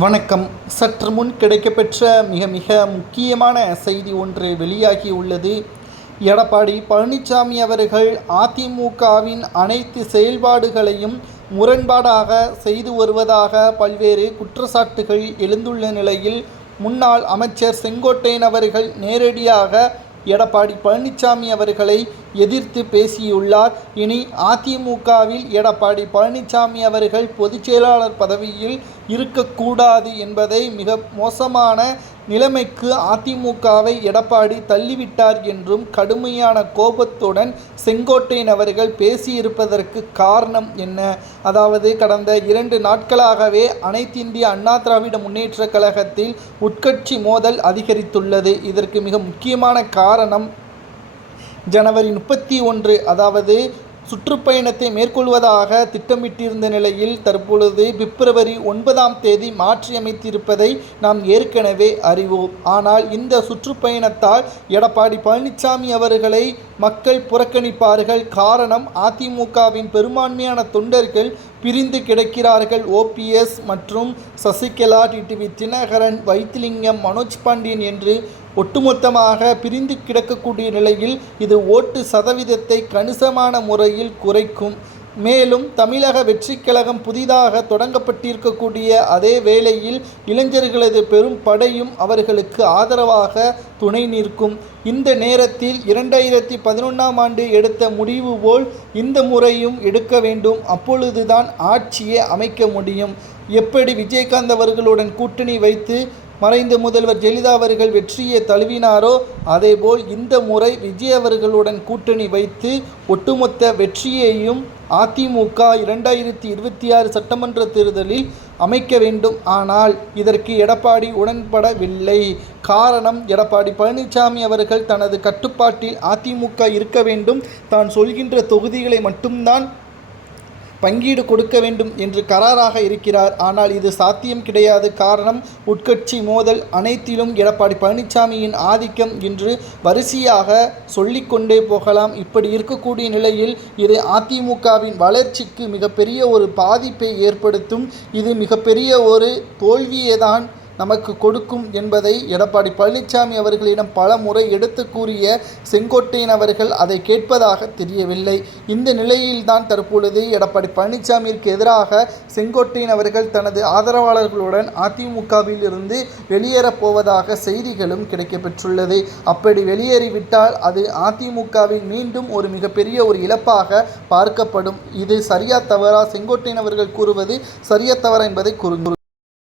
வணக்கம். சற்று முன் கிடைக்கப்பெற்ற மிக முக்கியமான செய்தி ஒன்று வெளியாகியுள்ளது. எடப்பாடி பழனிசாமி அவர்கள் அதிமுகவின் அனைத்து செயல்பாடுகளையும் முரண்பாடாக செய்து வருவதாக பல்வேறு குற்றச்சாட்டுகள் எழுந்துள்ள நிலையில், முன்னாள் அமைச்சர் செங்கோட்டையன் அவர்கள் நேரடியாக எடப்பாடி பழனிசாமி அவர்களை எதிர்த்து பேசியுள்ளார். இனி அதிமுகவில் எடப்பாடி பழனிசாமி அவர்கள் பொதுச் செயலாளர் பதவியில் இருக்கக்கூடாது என்பதை மிக மோசமான நிலைமைக்கு அதிமுகவை எடப்பாடி தள்ளிவிட்டார் என்றும் கடுமையான கோபத்துடன் செங்கோட்டையன் அவர்கள் பேசியிருப்பதற்கு காரணம் என்ன? அதாவது கடந்த 2 நாட்களாகவே அனைத்திந்திய அண்ணா திராவிட முன்னேற்றக் கழகத்தில் உட்கட்சி மோதல் அதிகரித்துள்ளது. இதற்கு மிக முக்கியமான காரணம், ஜனவரி 31 அதாவது சுற்றுப்பயணத்தை மேற்கொள்வதாக திட்டமிட்டிருந்த நிலையில் தற்பொழுது பிப்ரவரி 9ஆம் தேதி மாற்றியமைத்திருப்பதை நாம் ஏற்கனவே அறிவோம். ஆனால் இந்த சுற்றுப்பயணத்தால் எடப்பாடி பழனிசாமி அவர்களை மக்கள் புறக்கணிப்பார்கள். காரணம், அதிமுகவின் பெரும்பான்மையான தொண்டர்கள் பிரிந்து கிடக்கிறார்கள். ஓபிஎஸ் மற்றும் சசிகலா, டிடிவி தினகரன், வைத்திலிங்கம், மனோஜ் பாண்டியன் என்று ஒட்டுமொத்தமாக பிரிந்து கிடக்கக்கூடிய நிலையில் இது ஓட்டு சதவீதத்தை கணிசமான முறையில் குறைக்கும். மேலும் தமிழக வெற்றிக் கழகம் புதிதாக தொடங்கப்பட்டிருக்கக்கூடிய அதே வேளையில் இளைஞர்களது பெரும் படையும் அவர்களுக்கு ஆதரவாக துணை நிற்கும். இந்த நேரத்தில் 2011ஆம் ஆண்டு எடுத்த முடிவு போல் இந்த முறையும் எடுக்க வேண்டும். அப்பொழுதுதான் ஆட்சியை அமைக்க முடியும். எப்படி விஜயகாந்த் அவர்களுடன் கூட்டணி வைத்து மறைந்த முதல்வர் ஜெயலலிதா அவர்கள் வெற்றியை தழுவினாரோ, அதேபோல் இந்த முறை விஜய் அவர்களுடன் கூட்டணி வைத்து ஒட்டுமொத்த வெற்றியையும் அதிமுக 2026 சட்டமன்ற தேர்தலில் அமைக்க வேண்டும். ஆனால் இதற்கு எடப்பாடி உடன்படவில்லை. காரணம், எடப்பாடி பழனிசாமி அவர்கள் தனது கட்டுப்பாட்டில் அதிமுக இருக்க வேண்டும், தான் சொல்கின்ற தொகுதிகளை மட்டும்தான் பங்கீடு கொடுக்க வேண்டும் என்று கராராக இருக்கிறார். ஆனால் இது சாத்தியம் கிடையாது. காரணம், உட்கட்சி மோதல் அனைத்திலும் எடப்பாடி பழனிசாமியின் ஆதிக்கம் என்று வரிசையாக சொல்லிக்கொண்டே போகலாம். இப்படி இருக்கக்கூடிய நிலையில் இது அதிமுகவின் வளர்ச்சிக்கு மிகப்பெரிய ஒரு பாதிப்பை ஏற்படுத்தும். இது மிகப்பெரிய ஒரு தோல்வியை தான் நமக்கு கொடுக்கும் என்பதை எடப்பாடி பழனிசாமி அவர்களிடம் பல முறை எடுத்து கூறிய செங்கோட்டையன் அவர்கள் அதை கேட்பதாக தெரியவில்லை. இந்த நிலையில்தான் தற்பொழுது எடப்பாடி பழனிசாமிக்கு எதிராக செங்கோட்டையன் அவர்கள் தனது ஆதரவாளர்களுடன் அதிமுகவில் இருந்து வெளியேறப் போவதாக செய்திகளும் கிடைக்கப்பெற்றுள்ளது. அப்படி வெளியேறிவிட்டால் அது அதிமுகவில் மீண்டும் ஒரு மிகப்பெரிய ஒரு இழப்பாக பார்க்கப்படும். இது சரியா தவறா? செங்கோட்டையன் அவர்கள் கூறுவது சரியா தவறா என்பதை கூறுங்கள்.